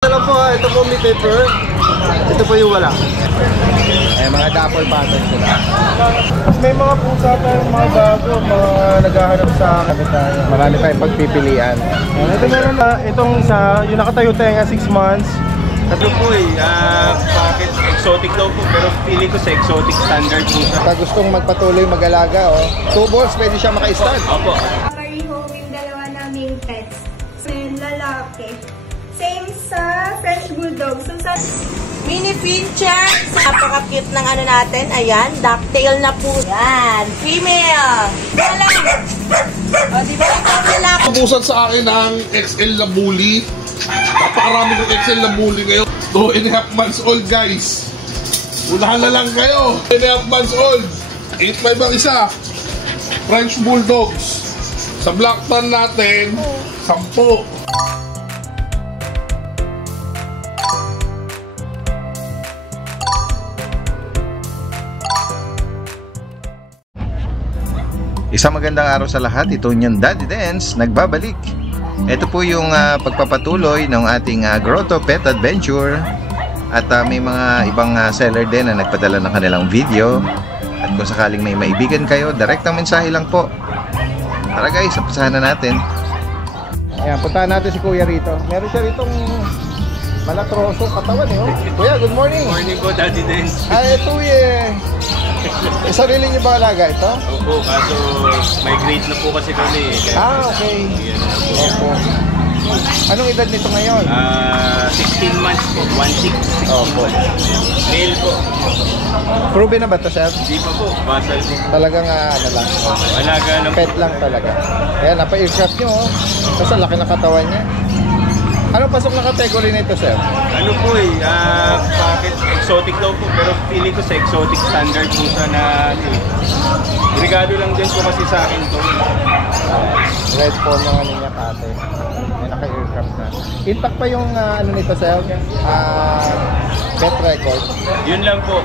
Alam po, ito po may paper. Ito po yung wala. Ay, mga dapper pattern sila. May mga pusa tayong mga bago, mga naghahanap sa kabitayan. Marami tayong pagpipilian. Ito meron na, itong isa, yung nakatayo tenga 6 months. Ito po bakit exotic daw po, pero pili ko sa exotic standard po. Pag gustong magpatuloy mag-alaga, 2 balls, pwede siya maka-start. Opo. Mariho yung dalawa naming pets. So yung lalaki. Same sa French Bulldog. So sa Mini pincher. Napaka-cute ng ano natin. Ayan, ducktail na po. Yan, female. Alam. O, diba ikaw lalaki? Ubusan sa akin ang XL na bully. Napakarami ng XL na bully ngayon. 2.5 months old, guys. Unahan na lang kayo. 2.5 months old. 8.5 ang isa. French Bulldogs. Sa black tan natin, 10. Isang magandang araw sa lahat. Ito niyang Daddy Dance nagbabalik. Ito po yung pagpapatuloy ng ating Grotto Pet Adventure. At may mga ibang seller din na nagpadala ng kanilang video. At kung sakaling may maibigan kayo, direktang mensahe lang po. Tara guys, umpisahan na natin. Ayan, puntahan natin si Kuya rito. Meron siya ritong malatroso katawan Kuya, good morning. Good morning po, Daddy Dance. Ay, ito sarili niyo ba alaga ito? Opo, kaso migrate na po kasi kami. Okay. Opo. Anong edad nito ngayon? 16 months po, 1.6. Opo. Male po. Proven na ba ito, sir? Hindi pa po, basal po. Talagang ano lang. Alaga lang po. Pet lang talaga. Ayan, napa-aircraft nyo Kasi laki na katawan niya. Anong pasok na category nito, sir? Ano po bakit exotic daw po, pero pili ko sa exotic standard po na regalo lang din po kasi sa akin to. Red phone ng ano niya pate. May naka-aircraft na. Intact pa yung ano nito, sir? Pet record. Yun lang po.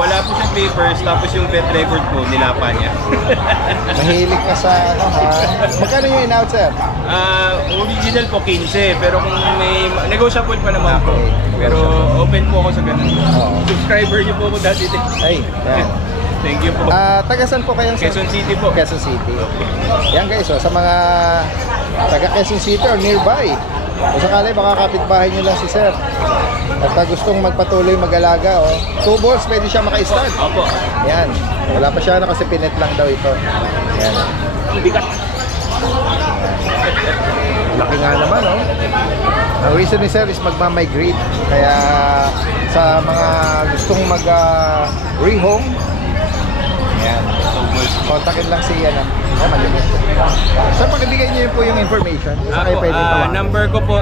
Wala po siyang papers, tapos yung pet record po, nilapa niya. Mahilig ka sa ano ha? Magkano yung in-out, sir? Original po 15, pero kung may negotiable pa naman po. Okay. Pero open po ako sa ganun. Oo. Subscriber niyo po ako dati. Ay, yan. Thank you po. Tagasan po kayo, sir? Quezon City po. Quezon City. Yan guys, sa mga taga Quezon City or nearby. O sakali, baka kapitbahay nyo lang si sir. At gustong magpatuloy mag-alaga, 2 balls, pwede siya maka-start. Opo. Yan. Wala pa siya kasi pinet lang daw ito. Yan. Bigat. Laki nga naman, Ang reason ni sir is magmamigrate. Kaya sa mga gustong mag-rehome, yan. Kontakin lang si maliit. Sir, pakibigay niyo po yung information. Sa kayo pwede tawagan. Number ko po,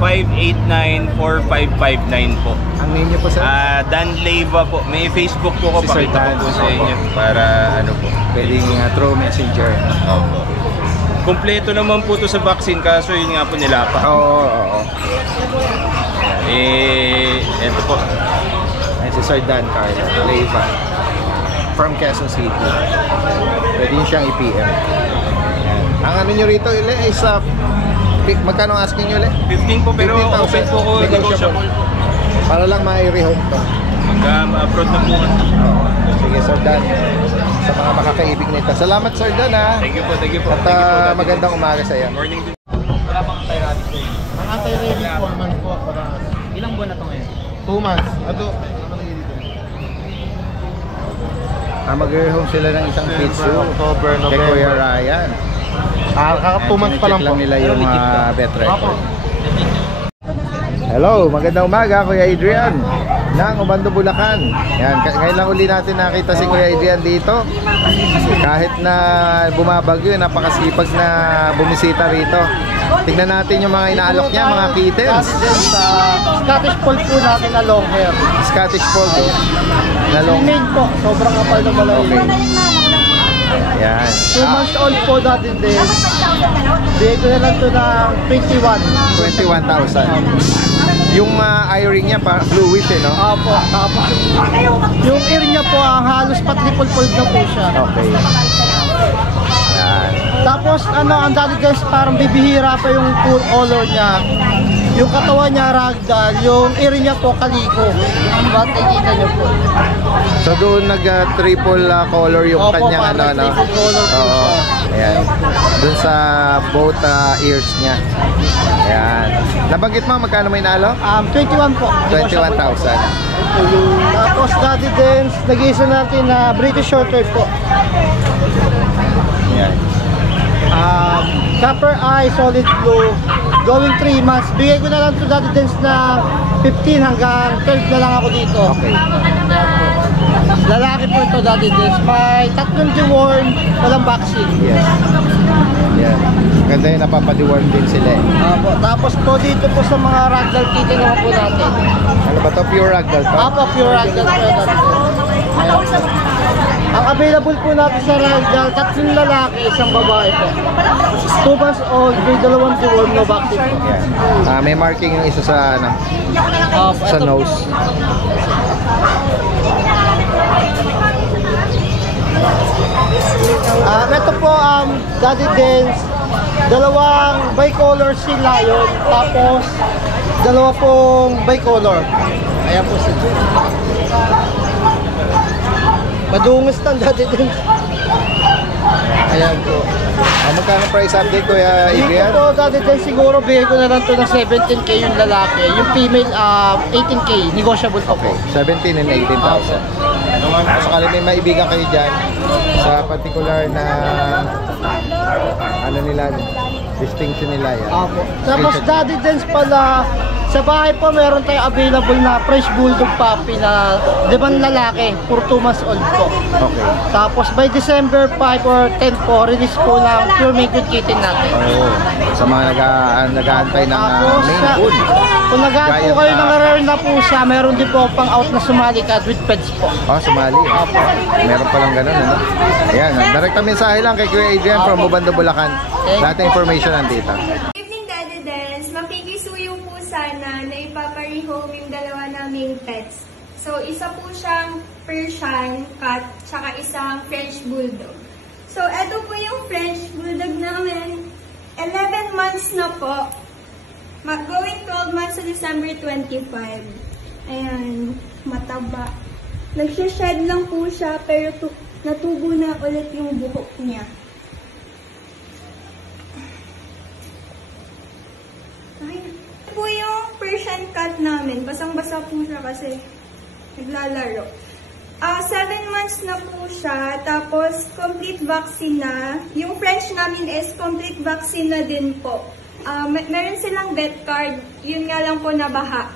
0916-589-4559 po. Ang name niyo po, sir? Dan Leyva po. May Facebook po ko, Si Sir pakita Dan. ko po sa inyo. Para ano po. Pwedeng through messenger. Opo. Kompleto naman po to sa vaccine, kaso yun nga po nilapa. Oo. Eto po. Ay, si Sir Dan Carlo Leyva from Quezon City. Pwede nyo siyang i-PM. Ang ano nyo rito is magkano asking nyo 15 po, pero 15,000. open po ko, negotiable po. Para lang ma-rehome to. Mag-abroad na po. Sige, Sir Dan, sa mga makakaibig nito. Salamat, Sir Dan, Thank you po, thank you po. At magandang umaga sa iyo. Morning din. Wala pang anti-rabies po. Ang anti-rabies 4 months po. Ilang buwan na to ngayon? 2 months. Mag-rehome sila ng isang Shih Tzu October, kay Kuya Ryan. Kaka 2 months pa lang po. Check lang nila yung vet record. Hello, magandang umaga, Kuya Adrian ng Ubando, Bulacan. Yan, ngayon lang uli natin nakita si Kuya Adrian dito. Kahit na bumabagyo, napakasipag na bumisita rito. Tignan natin yung mga inaalok niya, mga kittens. Scottish Fold po natin na long hair. Scottish Fold na long. Female po, sobrang kapal na balay. Okay. Yan. 2 months old po natin din. Bigay ko na lang ito ng 21,000. Yung eye-ring niya pa fluid no? Opo, tapos yung ear niya po halos pa-triple fold na po siya. Okay. Yan. Tapos ano, ang dati guys, parang bibihira pa yung full color niya. Yung katawan niya ragdoll, yung iri niya po kaliko. Ba't nakikita niyo po? So doon nag-triple color yung Opo, kanyang parang ano, no? triple color po Oo. siya. Ayan. Doon sa both ears niya. Ayan. Nabanggit mo, magkano may nalo? 21 po. 21,000. Tapos Daddy Dance, nag-iisa natin na British Shorthair po. Ayan. Copper Eye, Solid Blue, going 3 months. Bigay ko na lang to Daddy Dance na 15 hanggang 12 na lang ako dito. Okay. Lalaki po ito Daddy Dance. May 3 deworm, walang vaccine. Yes. Ayan. Ganda yung napapadiworm din sila eh. Tapos po dito po sa mga ragdoll kitten naman po natin. Ano ba to? Pure ragdoll to? Pure ragdoll po natin. Ang available po natin sa ragdoll, 3 lalaki, 1 babae po. 2 months old, may 2 deworm, no vaccine po. Ayan. May marking yung isa sa ano, sa Ito- nose. Ito po Daddy Dance, 2 bicolor sila yun, tapos 2 pong bicolor. Ayan po sila. Madungis ng Daddy Dance. Ayan po. Magkano price update Kuya Dito Adrian? po Daddy Dance siguro bigay ko na lang to ng 17K yung lalaki. Yung female 18K, negotiable po po. 17 and 18,000. Sakali may maibigan kayo dyan sa particular na ano nila, distinction nila yan. Apo. Tapos Daddy Dance pala, sa bahay po meron tayong available na fresh bulldog puppy na 5 lalaki, for 2 months old po. Okay. Tapos by December 5 or 10 po, release po ng Pure Maine Coon Kitten natin. Oo. Sa mga nag-aantay ng Tapos Maine Coon. kung nag-aant po kayo ng rare na pusa, meron din po pang out na sumali ka with pets po. Sumali. Meron palang ganun, ano? Ayan, direkta mensahe lang kay Kuya Adrian from Bubando, Bulacan. Lahat ng information nandito. Good evening, Daddy Dance. Makikisuyo po sana na ipapariho yung 2 naming pets. So, isa po siyang Persian cat, tsaka isang French Bulldog. So, eto po yung French Bulldog namin. 11 months na po. Going 12 months sa December 25. Ayan, mataba. Nagsished lang po siya, pero natubo na ulit yung buhok niya. Ito po yung Persian cat namin. Basang-basa po siya kasi naglalaro. 7 months na po siya. Tapos, complete vaccine na. Yung French namin is complete vaccine na din po. Meron silang vet card. Yun nga lang po nabaha.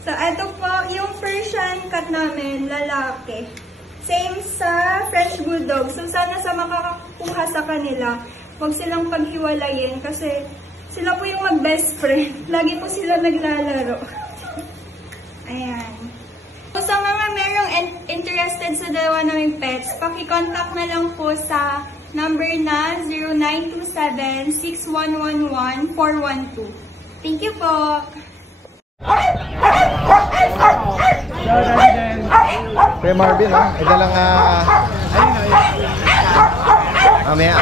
So, ito po yung Persian cat namin, lalaki. Same sa French Bulldog. So, sana sa makakakuha sa kanila, huwag silang paghiwalayin kasi sila po yung mag-best friend. Lagi po sila naglalaro. Ayan. So, sa mga merong interested sa 2 naming pets, paki-contact na lang po sa number na 0927-6111-412. Thank you po! Kuya Marvin, ito lang mamaya.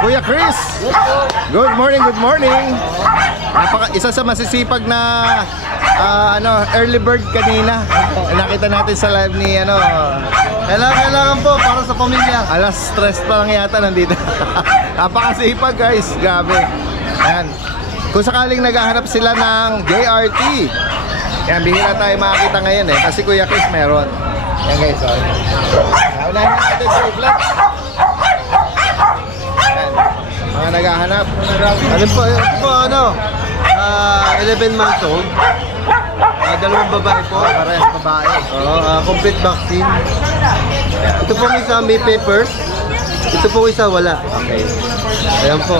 Kuya Chris, good morning, good morning. Isa sa masisipag na early bird kanina. Nakita natin sa live ni Kailangan po para sa pamilya. alas 3 pa lang yata nandito. Napakasipag guys, grabe. Ayan. Kung sakaling naghahanap sila ng JRT, yan, bihira tayo makakita ngayon kasi Kuya Chris meron. Yan guys, unahin natin sa vlog. Yan, mga naghahanap. Ano po, 11 months old. 2 babae po. Parehas babae. Complete vaccine. Ito po isa may papers. Ito po isa wala. Okay. Ayan po,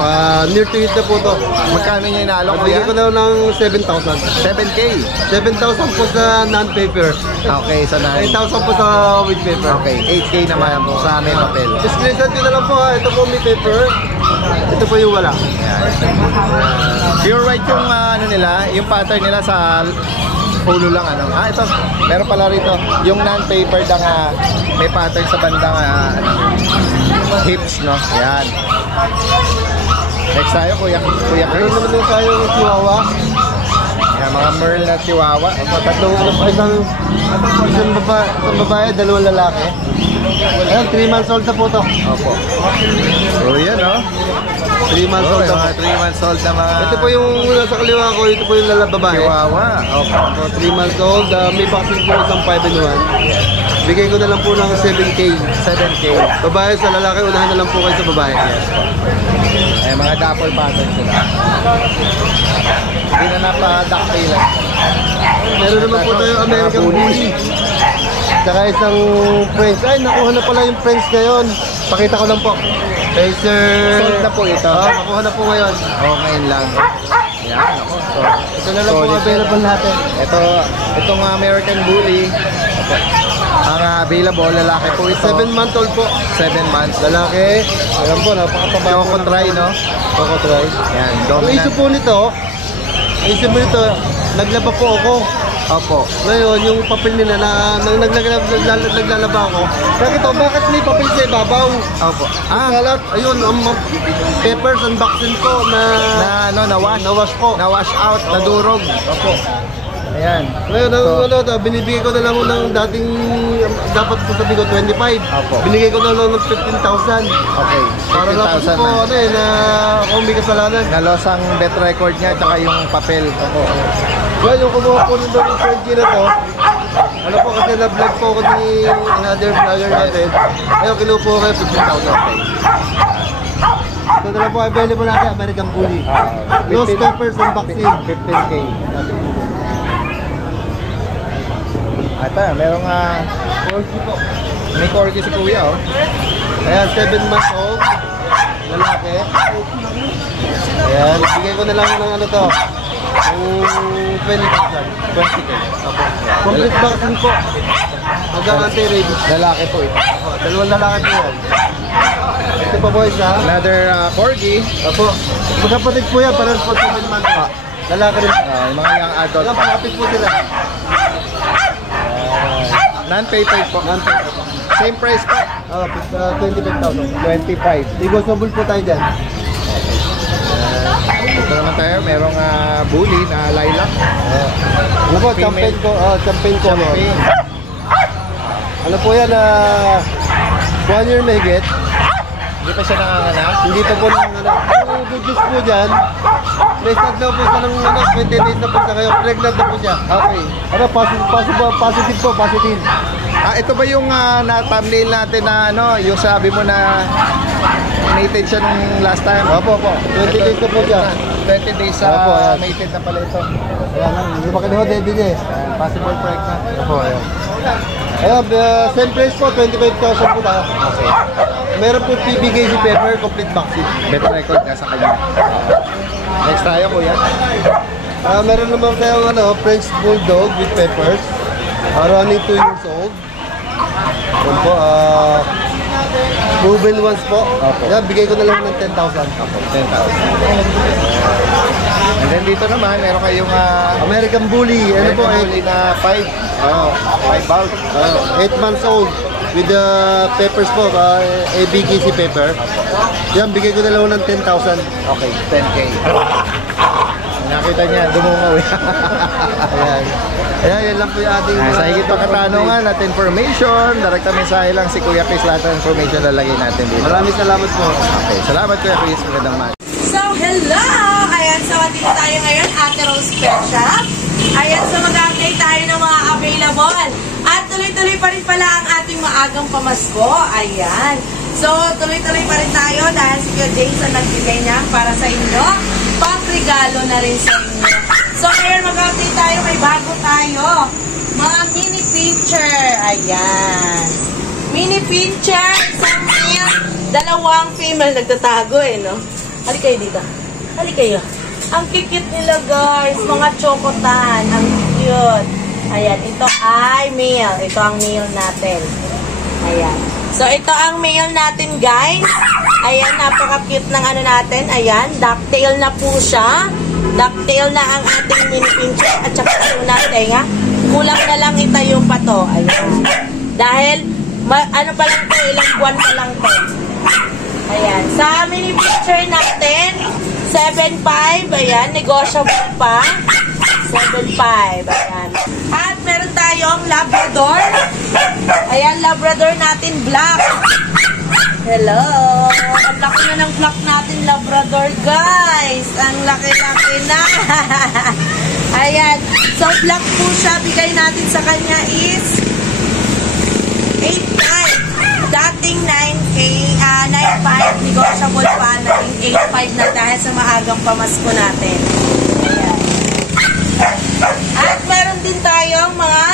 near to hit na po to. Magkano niya inaalok mo Bigyan yan? ko na ng 7,000. 7K. 7,000 po sa non-paper. Okay, sa 9. 8,000 po sa with paper. Okay, 8K naman po sa may papel. Screenshot nyo na lang po ha. Ito po may paper. Ito po yung wala. Pure white yung nila, yung pattern nila sa ulo lang ito. Meron pala rito yung non-paper na may pattern sa bandang hips, no? Yan. Next tayo, Kuya Meron Chris. naman din tayo ng Chihuahua. Yan, mga Merle na Chihuahua. Tatlong isang babae, dalawang lalaki. Ayan, 3 months old na po to. Opo. So, yan, no? 3 months Oh, old na po. mga 3 months old na mga Ito po yung nasa kaliwa ko, ito po yung babae. Chihuahua. Opo. 3 months old, may vaccine po isang 5 in 1. Bigay ko na lang po ng 7K. 7K. Babae sa lalaki, unahan na lang po kayo sa babae. Ay, mga dapple pattern sila. Hindi na napa-ducktail. Meron naman po tayo American Bully. Saka isang French. Ay, nakuha na pala yung French ngayon. Pakita ko lang po. Kay Sir... Sold na po ito. Nakuha na po ngayon. Oh, ngayon lang. Yan, ako. So, Ito na lang po solid. available natin. Itong American Bully. Ang available, lalaki po ito. 7 month old po. 7 months. Lalaki. Ayan po, napakataba. Choco try, no? Choco try. Yan, Ang dominant. issue po nito, naglaba po ako. Opo. Ngayon, yung papel nila nang naglalaba ako. Bakit may papel sa ibabaw? Opo. Kalat, ayun, ang papers, unboxing ko na Na-wash po. Na-wash out, nadurog. Opo. Ayan. Ngayon, binibigay ko na lang ng dating, dapat ko sabi ko, 25. Opo. Binigay ko na lang ng 15,000. Okay. Para lang 15,000 po, na. na kung may kasalanan. Nalos ang bet record niya, tsaka yung papel. Opo. Ngayon, yung kumuha po ng Frenchie na to, ano po kasi na-vlog po ako ni another vlogger natin. Ngayon, kinuha po kayo 15,000. Ito na lang po available natin, American Bully. Lost papers and vaccine. 15K. Ito, merong Corgi po. may corgi si Kuya, oh. Ayan, 7 months old. Lalaki. Ayan, bigay ko na lang ng ano to. Yung 20,000. 20K. Opo. Complete vaccine po. Hanggang anti-rabies. Lalaki po ito. Dalawang lalaki po yan. Ito pa boys ha. Another corgi. Opo. Magkapatid po yan, parang po 7 months pa. Lalaki rin. Yung mga young adult. Ayan, pakapit po sila. Non-paper po. Same price po. 25,000. 25. Negotiable po tayo dyan. Ito naman tayo, merong bully na lilac. Ano po, Female. champagne ko. Champagne ko. Champagne. Ano po yan, 1 year mahigit. Hindi pa siya nanganganak. Hindi pa po nang yung good news po dyan. May start na po siya ng 20 days na po siya ngayon. Pregnant na po siya. Okay. Ano, positive po, positive. Ito ba yung na-thumbnail natin na yung sabi mo na mated siya nung last time? Opo. 20 days na po siya. 20 days Opo, ayan. mated na pala ito. Ayan, hindi pa kinuha, Daddy niya eh. Possible pregnant. Opo, ayan. Ayan, same price po, 25,000 po tayo. Okay. Meron po PBKC paper, complete vaccine. Bet record na sa kanya. Next tayo, Kuya. Meron naman tayong French Bulldog with peppers. Running 2 years old. Yan po, proven ones po. Opo. Yan, bigay ko na lang ng 10,000. 10,000. And then dito naman, meron kayong American Bully, ano po, bully na 5 bulb. 8 months old. With the peppers po, ABKC pepper. Yan, bigay ko na lang ng 10,000. Okay, 10K. Nakita niya, dumungaw eh. Ayan. Ayan, yan lang po yung ating... Sa higit pa katanungan at information, direkta mensahe lang si Kuya Chris, lahat ng information lalagay natin dito. Maraming salamat po. Okay, salamat Kuya Chris, magandang man. So, hello! Ayan, so dito tayo ngayon, Ate Rose Pet Shop. Ayan, so mag-update tayo ng mga available. At tuloy-tuloy pa rin pala ang ating maagang pamasko. Ayan. So, tuloy-tuloy pa rin tayo dahil si Kuya Jason nagbigay niya para sa inyo. Pang-regalo na rin sa inyo. So, ngayon mag-update tayo. May bago tayo. Mga mini pincher. Ayan. Mini pincher. Isang male, dalawang female. Nagtatago eh, no? Halik kayo dito. Halik kayo. Ang kikit nila, guys. Mga chocotan. Ang cute. Ayan. Ito ay male. Ito ang male natin. Ayan. So, ito ang male natin, guys. Ayan, napaka-cute ng ano natin. Ayan, ducktail na po siya. Ducktail na ang ating mini pincher. At saka yung natin, ha? Kulang na lang itayo pa to. Ayan. Dahil, ano pa lang to, ilang buwan pa lang to. Ayan. Sa mini pincher natin, 7.5. Ayan, negotiable pa. 7.5. Ayan. At meron tayong Labrador. Ayan, Labrador natin black. Hello. Ang laki na ng black natin, Labrador, guys. Ang laki-laki na. Ayan. So, black po siya. Bigay natin sa kanya is 8.5. Dating 9K, 9.5. Negotiable pa. Naging 8.5 na dahil sa maagang pamasko natin. Ayan. At meron din tayong mga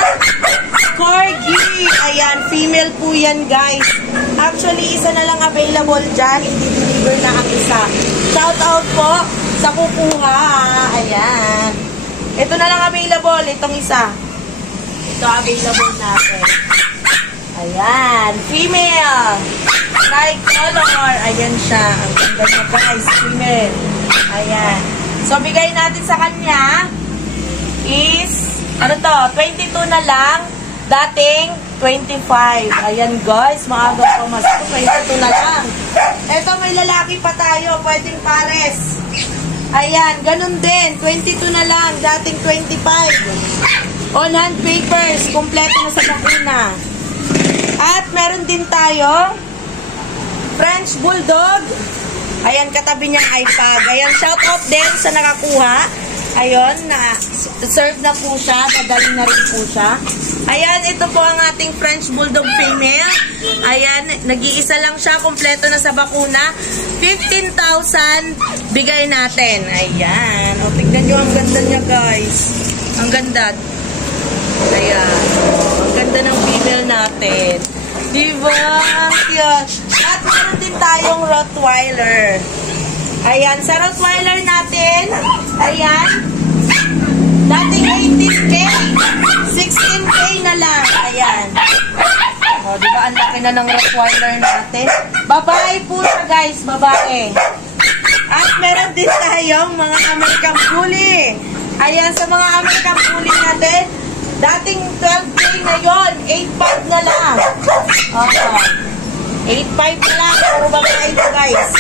Corgi. Ayan, female po yan, guys. Actually, isa na lang available dyan. Hindi deliver na ang isa. Shout out po sa kukuha. Ayan. Ito na lang available. Itong isa. Ito available natin. Ayan. Female. Tricolor. Ayan siya. Ang ganda niya, guys. Female. Ayan. So, bigay natin sa kanya is, ano to, 22 na lang. Dating 25. Ayan, guys. Maagang pamasko. 22 na lang. Ito, may lalaki pa tayo. Pwedeng pares. Ayan, ganun din. 22 na lang. Dating 25. On hand papers. Kompleto na sa bakuna. At meron din tayo French Bulldog. Ayan, katabi niyang iPad. Ayan, shout out din sa nakakuha. Ayun, serve na po siya. Dadali na rin po siya. Ayan, ito po ang ating French Bulldog female. Ayan, nag-iisa lang siya. Kompleto na sa bakuna. 15,000 bigay natin. Ayan. O, tignan nyo ang ganda niya, guys. Ang ganda. Ayan. O, ang ganda ng female natin. Diba? Cute. At meron din tayong Rottweiler. Ayan, sa Rottweiler natin, ayan, dating 18K, 16K na lang, ayan. O, diba, ang laki na ng Rottweiler natin. Babae po siya, guys, babae. At meron din tayong mga American Bully. Ayan, sa mga American Bully natin, dating 12K ngayon, 8.5 na lang. Okay. 8.5 na lang. Puro babae ito, guys.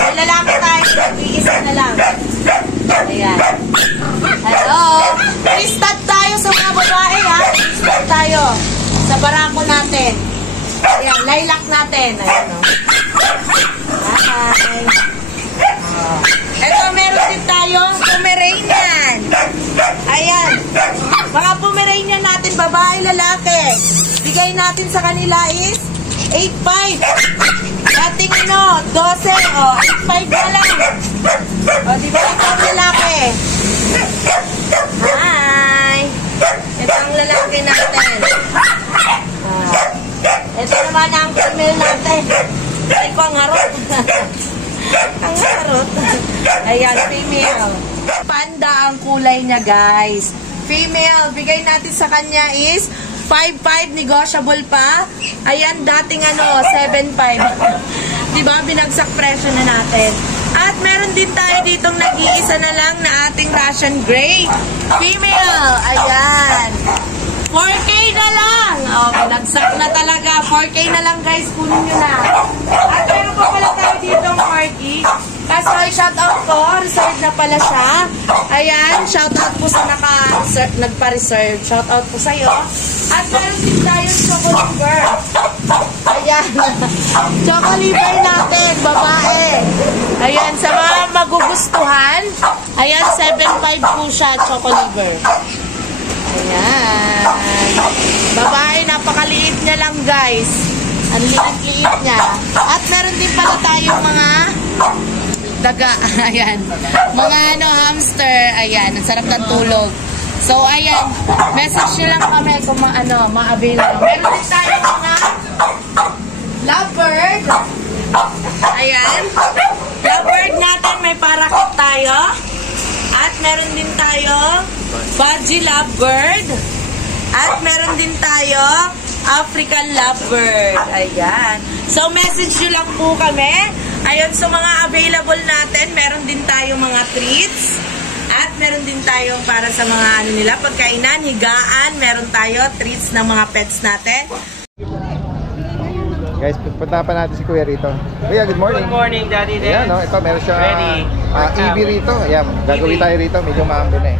May lalaki tayo. Iisa na lang. Ayan. Hello. Listad tayo sa mga babae, ha? Listad tayo sa barako natin. Ayan. Lilac natin. Ayan, o. Hi. Ito, meron din tayong Pomeranian. Ayan. Mga Pomeranian natin, babae, lalaki. Bigay natin sa kanila is 8.5. Dating 12. O, 8.5 na lang. O, diba ito ang lalaki? Hi. Ito ang lalaki natin. Ito naman ang female natin. Ay, pang harot. Ang harot. Ayan, female. Panda ang kulay niya, guys. Female. Bigay natin sa kanya is 5.5, negotiable pa. Ayan, dating 7.5. Diba, binagsak presyo na natin. At meron din tayo ditong nag-iisa na lang na ating Russian Grey. Female, ayan. 4K na lang. O, binagsak na talaga. 4K na lang, guys. Kunin nyo na. At meron pa pala tayo ditong Corgi. Kaso ay shoutout ko. Reserve na pala siya. Ayan, shoutout po sa nagpa-reserve. Shoutout po sa'yo. At meron din tayong Chocoliver. Ayan. Chocoliver natin, babae. Ayan, sa mga magugustuhan. Ayan, 7.5 po siya, Chocoliver. Ayan. Babae, napakaliit niya lang, guys. Ang liit-liit niya. At meron din pala tayong mga daga. Ayan. Mga hamster. Ayan. Ang sarap ng tulog. So, ayan. Message nyo lang kami kung ma-available. Meron din tayong mga lovebird. Ayan. Lovebird natin, may parakeet tayo. At meron din tayo Budgie Lovebird. At meron din tayo African Lovebird. Ayan. So, message nyo lang po kami. Ayun, sa mga available natin, meron din tayo mga treats. At meron din tayo para sa mga nila, pagkainan, higaan. Meron tayo treats ng mga pets natin. Guys, punta pa natin si Kuya rito. Kuya, good morning. Good morning, Daddy Dance. Ayan, no? Ito, meron siya Ready. EV rito. Ayan, gagawin tayo rito. Medyo maambo na eh.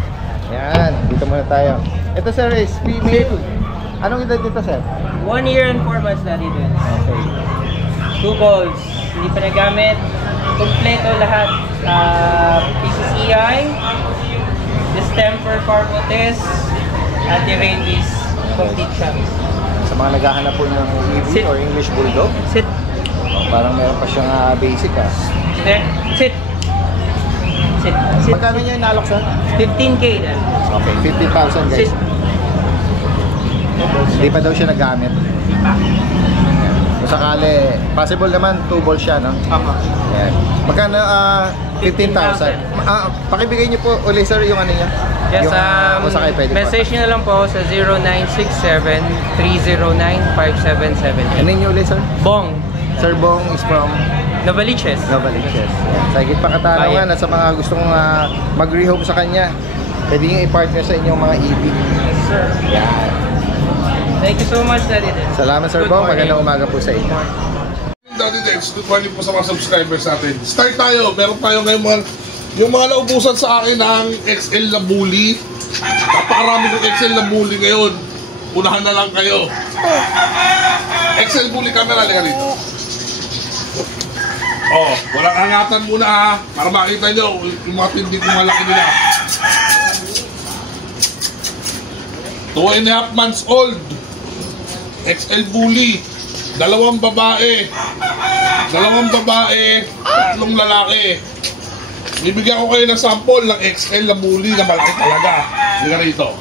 Ayan, dito muna tayo. Ito, sir, is female. Anong edad dito, sir? 1 year and 4 months, Daddy Dance. Okay. 2 balls. Hindi pa nagamit. Kompleto lahat. PCCI, distemper pharma test, anti-rabies, complete shots. Sa mga naghahanap po ng EV Sit. or English Bulldog, Sit. parang meron pa siyang basic Sit. Sit. Sit. Sit. Magkano niya inalok, sir? 15K, Daddy. Okay, 15,000 guys. Sit. Hindi pa daw siya nagamit. Hindi pa. Kung sakali, possible naman 2 balls siya, no? Ayan. Magkano? 15,000. Pakibigay niyo po ulit, sir, yung ano niya. Yes, yung, kung sakali pwede message nyo na lang po sa 0967-309-5778. Ano niyo ulit, sir? Bong, Sir Bong is from Novaliches. Novaliches. Sa higit pa katanungan at sa mga gustong mag-rehome sa kanya, pwede nyo i-partner sa inyong mga EV. Yes, sir. Yan. Thank you so much, Daddy Dance. Salamat, Sir Good Bong. morning. Magandang umaga po sa inyo. Daddy Dance, good morning po sa mga subscribers natin. Start tayo. Meron tayo ngayon yung mga naubusan sa akin ng XL na bully. Napakarami ng XL na bully ngayon. Unahan na lang kayo. XL bully camera, liga rito. Oh, walang angatan muna ha. Para makita nyo yung mga tindi kong malaki nila. 2.5 months old. XL bully. 2 babae. 2 babae, 3 lalaki. Bibigyan ko kayo ng sample ng XL na bully na malaki talaga. Liga rito.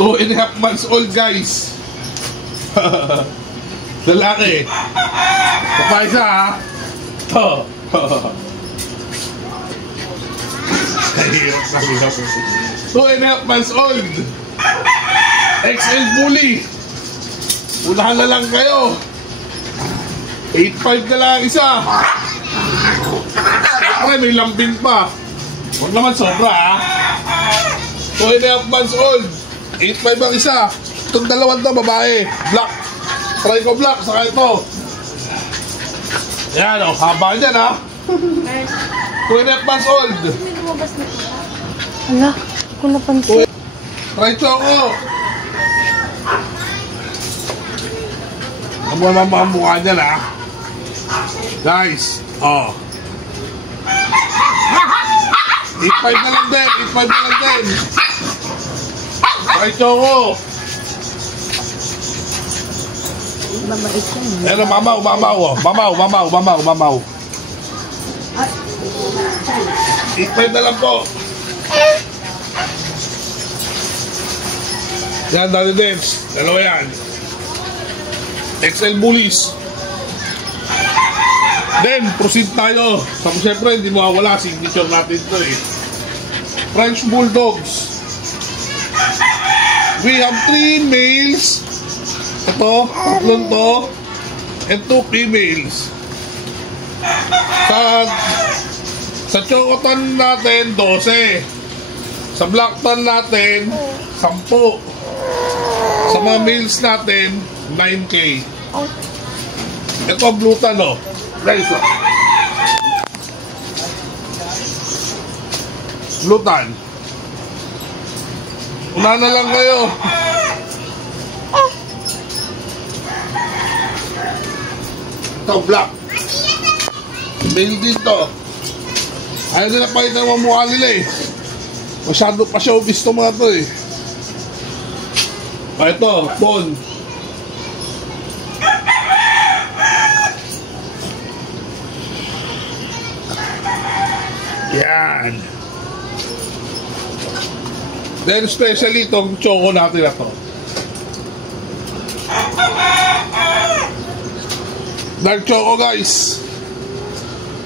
Two and a half months old, guys. Lalaki. Papaisa ha. Oh. Hirap na hirap. 2.5 months old. XL bully. Unahan na lang kayo. 8.5 na lang isa. Siyempre may lambing pa. Huwag naman sobra ha. 2.5 months old. 8.5 ang isa. Itong dalawang to babae. Black. Try ko black. Saka ito. Yan o. Haba niyan ha. 2.5 months old. Ala, kung napansin. Try choco. Ang mga mukha niyan ha. Guys. Oh. 8.5 na lang din. 8.5 na lang din. Try choco. Ayan, mamaw. Mamaw. 8.5 na lang po. Yan, Daddy Dance. Dalawa yan. XL bullies. Then, proceed tayo. Tapos syempre, hindi mawawala. Signature natin ito eh. French Bulldogs. We have 3 males. Ito, 3 to. And 2 females. Sa chocotan natin, 12. Sa blacktan natin, 10. Sa mga males natin, 9K. Ito ang blue tan, oh. Guys, oh. Blue tan. Una na lang kayo. Ito, black. Male dito. Ayaw nila pakita ng mga mukha nila eh. Masyado pa showbiz to mga to eh. Ito, Bon. Yan. Then especially itong choco natin na to. Dark choco, guys.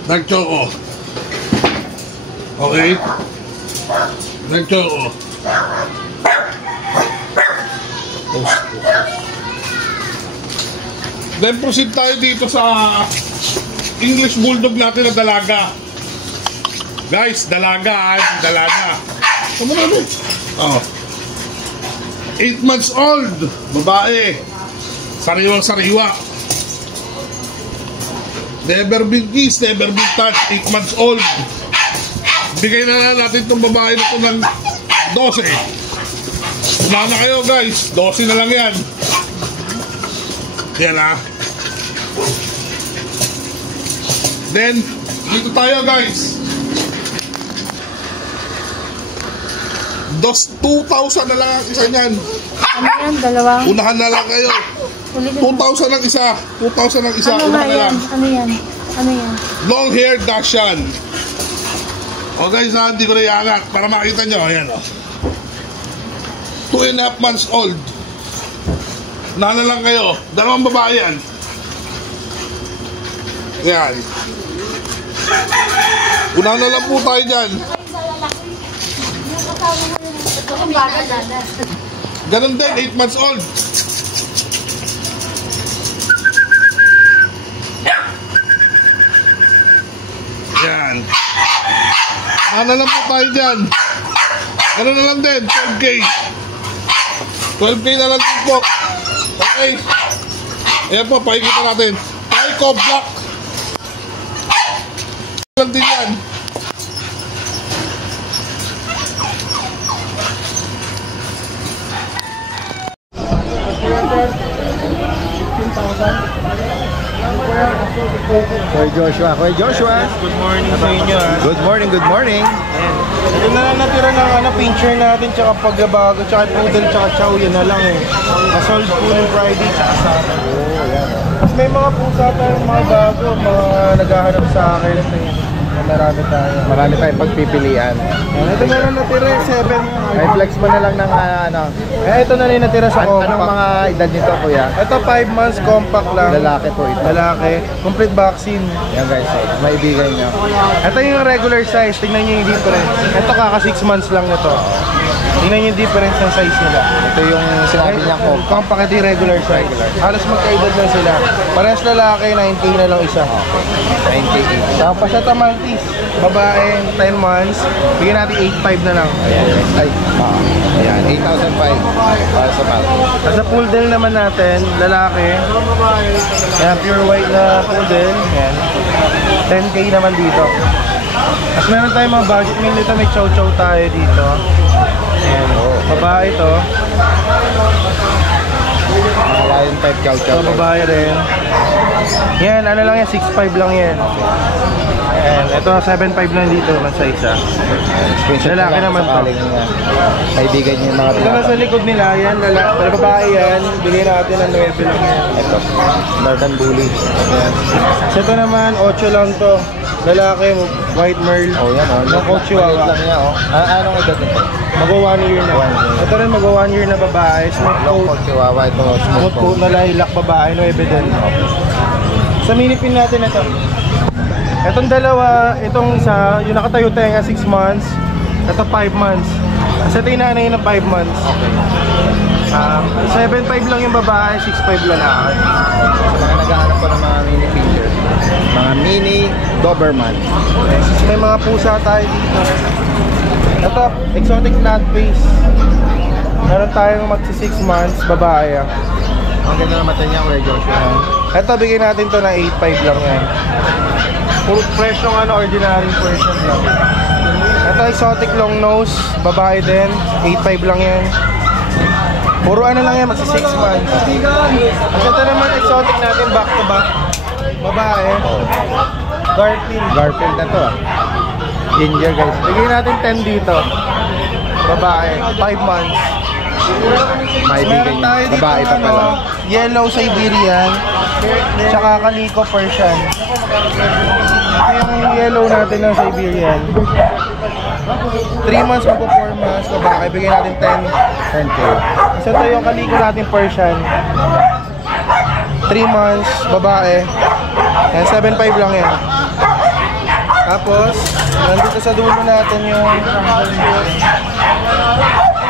Dark choco. Okay. Dark choco. Then proceed tayo dito sa English Bulldog natin na dalaga. Guys, dalaga. Dalaga. Come on, oh. 8 months old, babae. Sariwang sariwa. Never been kissed, never been touched, 8 months old. Bigay na natin itong babae na ito ng 12. Wala na kayo guys, 12 na lang yan. Yan ha. Then, dito tayo guys. 2,000 na lang ang isa niyan. Ano yan? Dalawa? Unahan na lang kayo. 2,000 ang isa. 2,000 ang isa. Ano nga Unahan na yan? lang. Ano yan? Ano yan? Long hair Dachshund. O guys ha, hindi ko na iangat para makita nyo. Ayan o. 2.5 months old. Unahan na lang kayo. Dalawang babae yan. Yan. Unahan na lang po tayo dyan. Ganun din, 8 months old. Yan. Unahan na lang po tayo dyan. Ganun na lang din, 12K. 12K na lang din po. Okay. Ayan po, pakikita natin. Trico Black. Lang din yan. Kuya Joshua. Kuya Joshua. Good morning sa inyo. Good morning, good morning. Ito na lang natira ng pincher natin, tsaka pagbabago, tsaka poodle, tsaka chow, yun na lang eh. Nasold po ng Friday, tsaka sa akin. Tapos may mga pusa tayong mga bago, mga naghahanap sa akin. Marami tayo. Marami tayong pagpipilian. Ito na lang natira, 7. Ay, flex mo na lang ng ano. Ito na lang natira sa Anong compact. mga edad nito, kuya? Ito 5 months, compact lang. Lalaki po ito. Lalaki. Complete vaccine. Yan guys, maibigan nyo. Ito yung regular size. Tingnan nyo yung difference. Ito kaka 6 months lang nito. Tingnan nyo yung difference ng size nila. Ito yung sinabi niya ko. Compact, ito yung regular size. Halos magkaedad lang sila. Parehas lalaki, 9K na lang isa. 98. Tapos ito Maltese. Babae, 10 months. Bigyan natin 8.5 na lang. Ayan guys. Ay, ayan, 8,500 para sa Maltese. At sa poodle naman natin, lalaki. Ayan, pure white na poodle. Ayan. 10K naman dito. At meron tayong mga budget meal dito. May chow-chow tayo dito. Ayan. Babae ito. Mga lion type chow-chow. Ito, babae rin. Yan, ano lang yan, 6.5 lang yan. Ayan, ito 7.5 lang dito sa isa. Lalaki naman to. Kaibigan niyo yung mga Ito na sa likod nila, yan, lalaki. Babae yan, bigyan natin ng 9 lang yan. Ito, Northern Bully. Ayan. So ito naman, 8 lang to. Lalaki, white merle. Oh, yan oh. Ng coach chihuahua. lang niya oh. Anong edad nito? Mag-1 year na. 1 year. Ito rin mag-1 year na babae. Smooth Long coat. coat chihuahua. Ito, smooth Smooth coat coat. na lilac babae, 9 din. Sa minipin natin ito. Itong dalawa, itong isa, yung nakatayo tenga 6 months. Ito 5 months. Kasi ito yung nanay ng 5 months. Okay. 7.5 lang yung babae, 6.5 lalaki. Sa mga naghahanap po ng mga mini pincher. Mga mini Doberman. May mga pusa tayo dito. Ito, exotic flat face. Meron tayong magsi 6 months, babae. Ang ganda ng mata niya, Kuya Joshua. Ito, bigyan natin to na 8.5 lang yan. Puro fresh yung ordinary version lang. Ito, exotic long nose, babae din. 8.5 lang yan. Puro ano lang yan, magsi 6 months. At ito naman, exotic natin, back to back. Babae. Garfield. Garfield na to. Ginger guys. Bigyan natin 10 dito. Babae, 5 months. Maibigan niyo. Tayo dito Babae pa pala. yellow Siberian, tsaka Calico Persian. Ito yung yellow natin ng Siberian. 3 months magpo 4 months, babae. Bigyan natin 10K. So ito yung Calico natin Persian. 3 months, babae. Yan, 7.5 lang yan. Tapos, nandito sa dulo natin yung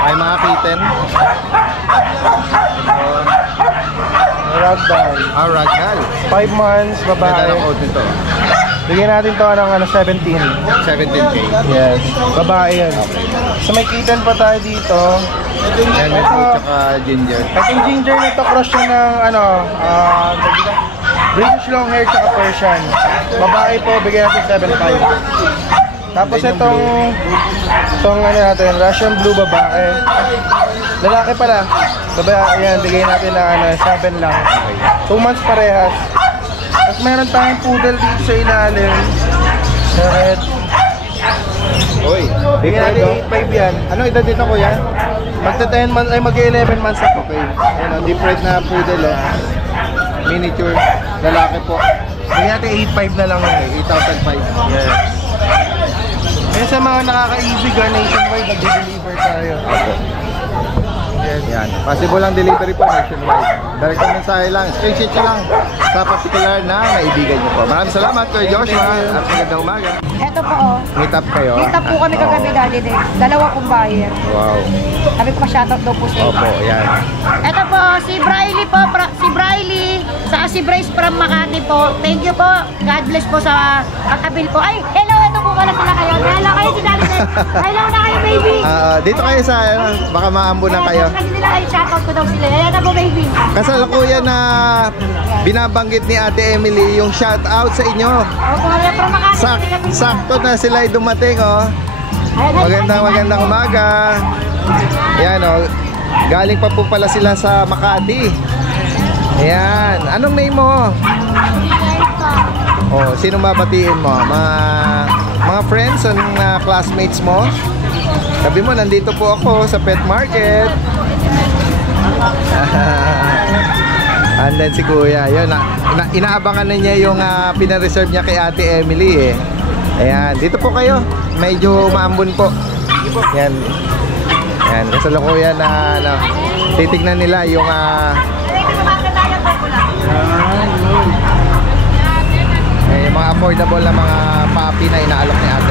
Ay, mga kitten. ragdoll. Ragdoll. 5 months, Ganda babae. ng coat nito. Bigyan natin to ng 17. 17K. Yes, babae yan. So may kitten pa tayo dito. Yan, Ito, tsaka ginger. itong ginger na to, cross siya ng ano, British long hair tsaka Persian. Babae po, bigyan natin 7.5. Tapos itong ano natin, Russian blue babae. Lalaki pala. Babae, yan, bigyan natin ng ano, 7 lang. 2 months parehas. Tapos meron tayong poodle dito sa ilalim. Sa red. Uy, Bigyan natin 8.5 yan. Ano edad dito kuya? Magta 10 months, ay mag-11 months na. Okay. Ayan o, deep red na poodle o. Miniature. Lalaki po. Bigyan natin 8.5 na lang. 8,500. Yes. Yan sa mga nakaka-ibig nationwide, nag-deliver tayo. Opo. Yes. Yan. Possible ang delivery po nationwide. Direct mensahe lang. Screenshot nyo lang sa particular na kaibigan nyo po. Maraming salamat Kuya Joshua. At magandang umaga. Eto po oh. Meet up kayo. Meet up po kami kagabi dali din. Dalawa kong buyer. Wow. Sabi ko pa-shoutout daw po sa inyo. Opo, yan. Eto po, si Briley po, si Briley, saka si Bryce from Makati po. Thank you po. God bless po sa pag-abil po. Ay, hello, ito po pala sila kayo. Hello kayo si Daddy Dad. Hello na kayo, baby. Dito kayo sa, baka maambo na kayo. Kasi nila ay shoutout ko daw sila. Ayan na po, baby. Kasalukuyan na binabanggit ni Ate Emily yung shout out sa inyo. Opo, from Makati. Sakto na sila ay dumating oh. Magandang umaga. Yan oh. Galing pa po pala sila sa Makati. Ayan. Anong name mo? Oh, sino mabatiin mo? Mga friends and classmates mo? Sabi mo, nandito po ako sa pet market. Andan si Kuya. Yun, inaabangan na niya yung pinareserve niya kay Ate Emily eh. Ayan, dito po kayo. Medyo maambon po. Yan. Yan, kasalukuyan na titignan nila yung yung mga affordable na mga puppy na inaalok ni Ate